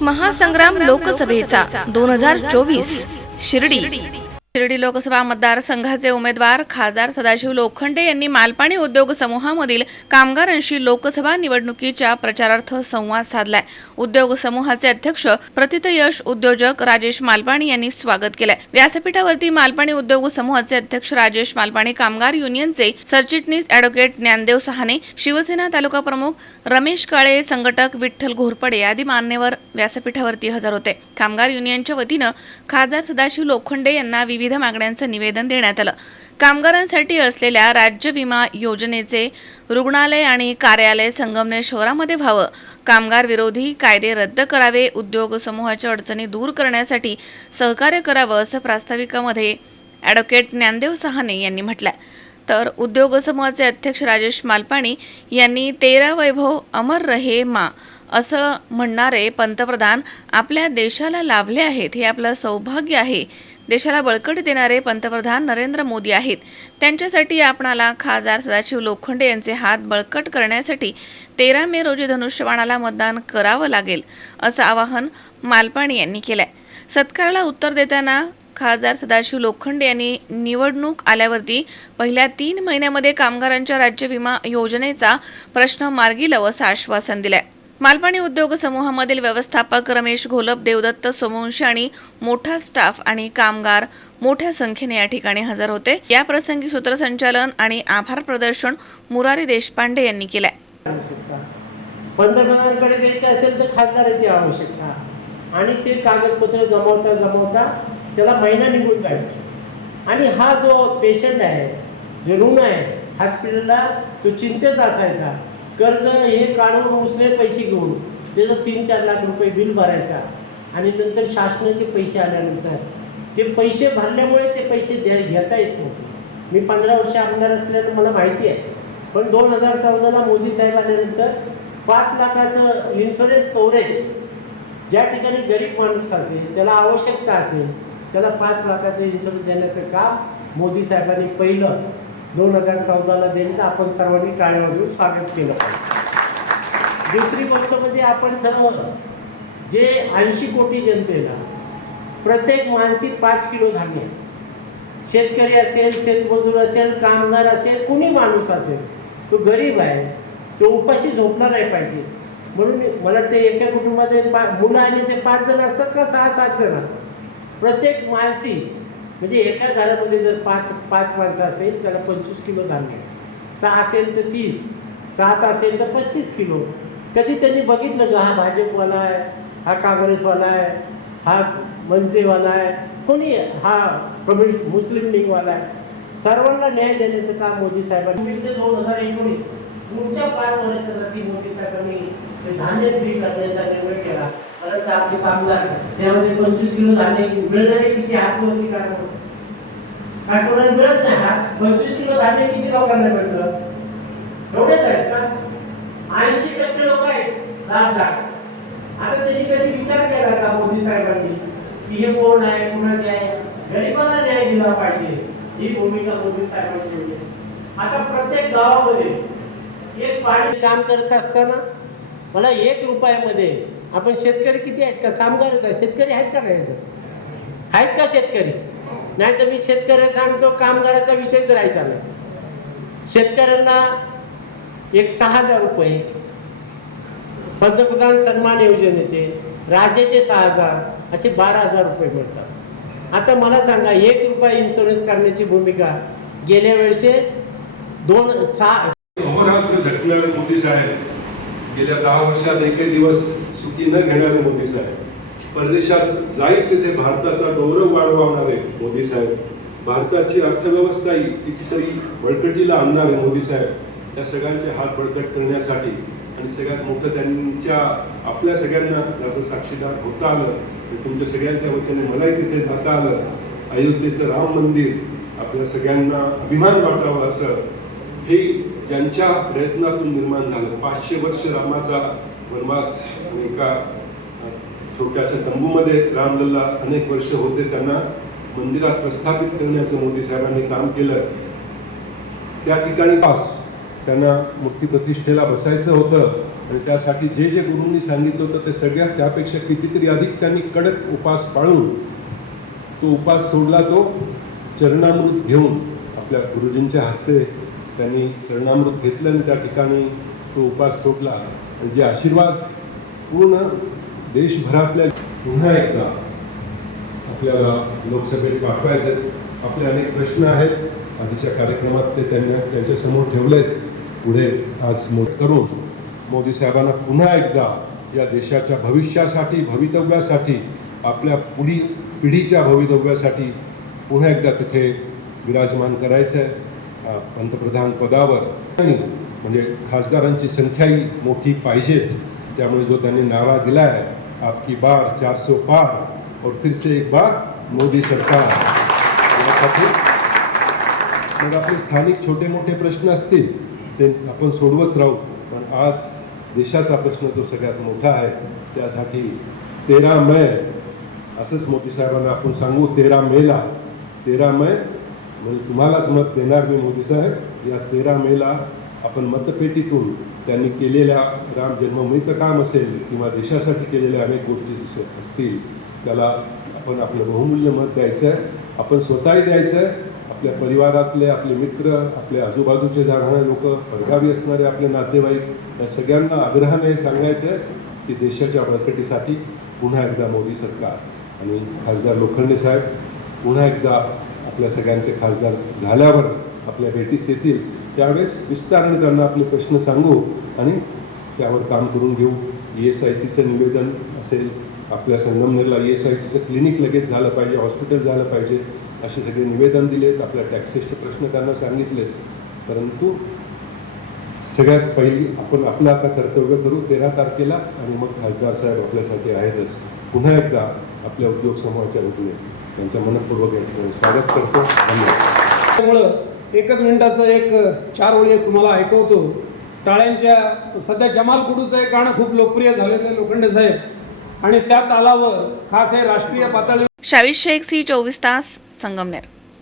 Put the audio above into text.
महासंग्राम लोकसभेचा दोन हजार चोवीस शिर्डी. शिर्डी लोकसभा मतदारसंघाचे उमेदवार खासदार सदाशिव लोखंडे यांनी मालपाणी उद्योग समूहामधील कामगारांशी लोकसभा निवडणुकीच्या प्रचारार्थ संवाद साधलाय. उद्योग समूहाचे अध्यक्ष प्रतितयश उद्योजक राजेश मालपाणी यांनी स्वागत केलंय. व्यासपीठावरती मालपाणी उद्योग समूहाचे अध्यक्ष राजेश मालपाणी कामगार युनियनचे सरचिटणीस अॅडव्होकेट ज्ञानदेव सहाने शिवसेना तालुका प्रमुख रमेश काळे संघटक विठ्ठल घोरपडे आदी मान्यवर व्यासपीठावरती हजर होते. कामगार युनियनच्या वतीनं खासदार सदाशिव लोखंडे यांना विविध विविध मागण्यांचं निवेदन देण्यात आलं. कामगारांसाठी असलेल्या राज्य विमा योजनेचे रुग्णालय आणि कार्यालय संगमनेर शहरामध्ये व्हावं. कामगार विरोधी कायदे रद्द करावे उद्योग समूहाच्या अडचणी दूर करण्यासाठी सहकार्य करावं असं प्रास्ताविकामध्ये ॲडव्होकेट ज्ञानदेव सहाने यांनी म्हटलंय. तर उद्योग समूहाचे अध्यक्ष राजेश मालपाणी यांनी तेरा वैभव अमर रहे मा असं म्हणणारे पंतप्रधान आपल्या देशाला लाभले आहेत हे आपलं सौभाग्य आहे. देशाला बळकट देणारे पंतप्रधान नरेंद्र मोदी आहेत. त्यांच्यासाठी आपणाला खासदार सदाशिव लोखंडे यांचे हात बळकट करण्यासाठी तेरा मे रोजी धनुष्यबाणाला मतदान करावं लागेल असं आवाहन मालपाणी यांनी केलंय. सत्काराला उत्तर देताना खासदार सदाशिव लोखंडे यांनी निवडणूक आल्यावरती पहिल्या तीन महिन्यामध्ये कामगारांच्या राज्य विमा योजनेचा प्रश्न मार्गी लावं असं आश्वासन दिलंय. मालपाणी उद्योग समूहामधील व्यवस्थापक रमेश घोलप देवदत्त सोमवंशी आणि मोठा स्टाफ आणि कामगार मोठ्या संख्येने या ठिकाणी हजर होते. या प्रसंगी सूत्रसंचालन आणि आभार प्रदर्शन मुरारी देशपांडे यांनी केलंय. पंतप्रधानांकडे द्यायचे असेल तर खासदाराची आवश्यकता. आणि ते कागदपत्र जमवता जमवता त्याला महिना निघून जायचा. आणि हा जो पेशंट आहे जो रुग्ण आहे हॉस्पिटलला तो चिंतेत असायचा. कर्ज हे काढून उसने पैसे घेऊन त्याचं तीन चार लाख रुपये बिल भरायचा. आणि नंतर शासनाचे पैसे आल्यानंतर ते पैसे भरल्यामुळे ते पैसे द्या घेता येत नव्हते. मी पंधरा वर्ष आमदार असल्यानं मला माहिती आहे. पण दोन हजार चौदाला मोदी साहेब आल्यानंतर पाच लाखाचं इन्शुरन्स कव्हरेज ज्या ठिकाणी गरीब माणूस असेल त्याला आवश्यकता असेल त्याला पाच लाखाचं इन्शुरन्स देण्याचं काम मोदी साहेबांनी पहिलं. दोन हजार चौदाला दिली तर आपण सर्वांनी टाळ्या वाजवून स्वागत केलं पाहिजे. दुसरी गोष्ट म्हणजे आपण सर्व जे ऐंशी कोटी जनतेला प्रत्येक माणसी पाच किलो धान्य शेतकरी असेल शेतमजूर असेल कामगार असेल कुणी माणूस असेल तो गरीब आहे तो उपाशी झोपणार नाही पाहिजे. म्हणून मला वाटतं एका कुटुंबात पा मुलं आणि ते पाच जण असतात का सहा सात जण असतात? प्रत्येक माणसी म्हणजे एका घरामध्ये जर पाच पाच माणसं असेल त्याला पंचवीस किलो धान्य सहा असेल तर तीस सात असेल तर पस्तीस किलो. कधी त्यांनी बघितलं का हा भाजपवाला आहे हा काँग्रेसवाला आहे हा मनसेवाला आहे कोणी हा कम्युनिस्ट मुस्लिम लीगवाला आहे? सर्वांना न्याय देण्याचं काम मोदी साहेबांनी ते दोन हजार एकोणीस. पुढच्या पाच वर्षासाठी मोदी साहेबांनी ते धान्य फ्री करण्याचा निर्णय केला. परंतु आपले कामगार. त्यामध्ये पंचवीस किलो धान्य मिळणारे किती? आत्महत्या काय काय कोणाला मिळत नाही हा पंचवीस किलो धान्य किती लोकांना मिळतं? एवढेच आहेत का? ऐंशी टक्के लोक आहेत. आता त्यांनी कधी विचार केला का मोदी साहेबांनी? की हे कोण आहे? कुणाचे आहे? गरिबांना न्याय दिला पाहिजे. ही भूमिका मोदी साहेबांची होती आता प्रत्येक गावामध्ये एक पाणी काम करत असताना मला एक रुपयामध्ये आपण शेतकरी किती आहेत का? कामगारच आहे शेतकरी आहेत का नाही आहेत का शेतकरी? नाही तर मी शेतकऱ्या सांगतो कामगाराचा विषयच राहायचा नाही. शेतकऱ्यांना एक सहा हजार रुपये पंतप्रधान सन्मान योजनेचे राज्याचे सहा हजार असे बारा हजार रुपये मिळतात. आता मला सांगा एक रुपया इन्शुरन्स करण्याची भूमिका गेल्या वेळेस दोन सहा मोदी साहेब गेल्या दहा वर्षात एकही दिवस सुट्टी न घेणारे मोदी साहेब. परदेशात जाईल तिथे भारताचा गौरव वाढवणारे मोदी साहेब. भारताची अर्थव्यवस्था ही कितीतरी बळकटीला आणणारे मोदी साहेब. या सगळ्यांचे हात बळकट करण्यासाठी आणि सगळ्यात मोठं त्यांच्या आपल्या सगळ्यांना त्याचं साक्षीदार होता आलं. आणि तुमच्या सगळ्यांच्या वतीने मलाही तिथे जाता आलं. अयोध्येचं राम मंदिर आपल्या सगळ्यांना अभिमान वाटावं असं. हे ज्यांच्या प्रयत्नातून निर्माण झालं. पाचशे वर्ष रामाचा वनवास एका छोट्याशा तंबूमध्ये रामलल्ला अनेक वर्ष होते. त्यांना मंदिरात प्रस्थापित करण्याचं मोदी साहेबांनी काम केलं. त्या ठिकाणी पास त्यांना मूर्ती प्रतिष्ठेला बसायचं होतं आणि त्यासाठी जे जे गुरूंनी सांगितलं होतं ते सगळ्यात त्यापेक्षा कितीतरी अधिक त्यांनी कडक उपास पाळून तो उपास सोडला तो चरणामृत घेऊन आपल्या गुरुजींच्या हस्ते त्यांनी चरणामृत घेतलं आणि त्या ठिकाणी तो उपास सोडला जे आशीर्वाद पूर्ण देशभरातल्या पुन्हा एकदा आपल्याला लोकसभेत पाठवायचे आपले अनेक प्रश्न आहेत. आधीच्या कार्यक्रमात ते त्यांनी त्यांच्यासमोर ठेवलेत. पुढे आज मोठ करून मोदी साहेबांना पुन्हा एकदा या देशाच्या भविष्यासाठी भवितव्यासाठी आपल्या पुढील पिढीच्या भवितव्यासाठी पुन्हा एकदा तिथे विराजमान करायचं आहे पंतप्रधान पदावर आणि म्हणजे खासदारांची संख्याही मोठी पाहिजेच. त्यामुळे जो त्यांनी नारा दिला आहे आपकी बार चार सौ पार और फिर से एक बार मोदी सरकार. मग आपले स्थानिक छोटे मोठे प्रश्न असतील ते आपण सोडवत राहू. पण आज देशाचा प्रश्न जो सगळ्यात मोठा आहे. त्यासाठी तेरा मे असंच मोदी साहेबांना आपण सांगू तेरा मेला. तेरा मे म्हणजे तुम्हालाच मत देणार मी मोदी साहेब. या तेरा मेला आपण मतपेटीतून त्यांनी केलेल्या राम जन्मभूमीचं काम असेल किंवा देशासाठी केलेल्या अनेक गोष्टी असतील त्याला आपण आपलं बहुमूल्य मत द्यायचं आहे. आपण स्वतःही द्यायचं आहे. आपल्या परिवारातले आपले मित्र आपले आजूबाजूचे जाणारे लोक परगावी असणारे आपले नातेवाईक या सगळ्यांना आग्रहाने हे सांगायचं आहे की देशाच्या बळकटीसाठी पुन्हा एकदा मोदी सरकार आणि खासदार लोखंडे साहेब पुन्हा एकदा आपल्या सगळ्यांचे खासदार झाल्यावर आपल्या भेटीस येतील त्यावेळेस विस्ताराने त्यांना आपले प्रश्न सांगू आणि त्यावर काम करून घेऊ. ई एस आय सीचं निवेदन असेल आपल्या संगमनेरला ई एस आय सीचं क्लिनिक लगेच झालं पाहिजे हॉस्पिटल झालं पाहिजे असे सगळे निवेदन दिलेत. आपल्या टॅक्सेसचे प्रश्न त्यांना सांगितलेत. परंतु सगळ्यात पहिली आपण आपलं आता कर्तव्य करू तेरा तारखेला आणि मग खासदार साहेब आपल्यासाठी आहेतच. पुन्हा एकदा आपल्या उद्योग समूहाच्या वतीने त्यांचं मनपूर्वक स्वागत करतो. धन्यवाद. त्यामुळं एकच मिनिटाचं एक चार ओळी तुम्हाला ऐकवतो. टाळ्यांच्या सध्या जमाल कुडूचं एक गाणं खूप लोकप्रिय झालेलं आहे लोखंडे साहेब. आणि त्या तालावर खास हे राष्ट्रीय पातळी शावीर शेख सी चोवीस तास संगमनेर.